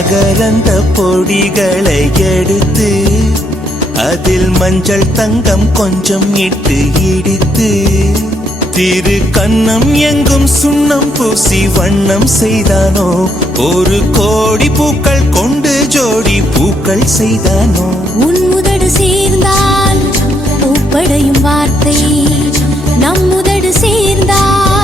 மகரந்த பொடிகளை எடுத்து அதில் மஞ்சள் தங்கம் கொஞ்சம் இட்டு இடித்து திரு கண்ணம் எங்கும் சுண்ணம் பூசி வண்ணம் செய்தானோ ஒரு கோடி பூக்கள் கொண்டு ஜோடி பூக்கள் செய்தானோ உன் முதடு சேர்ந்தால் பூப்படையும் வார்த்தை நம்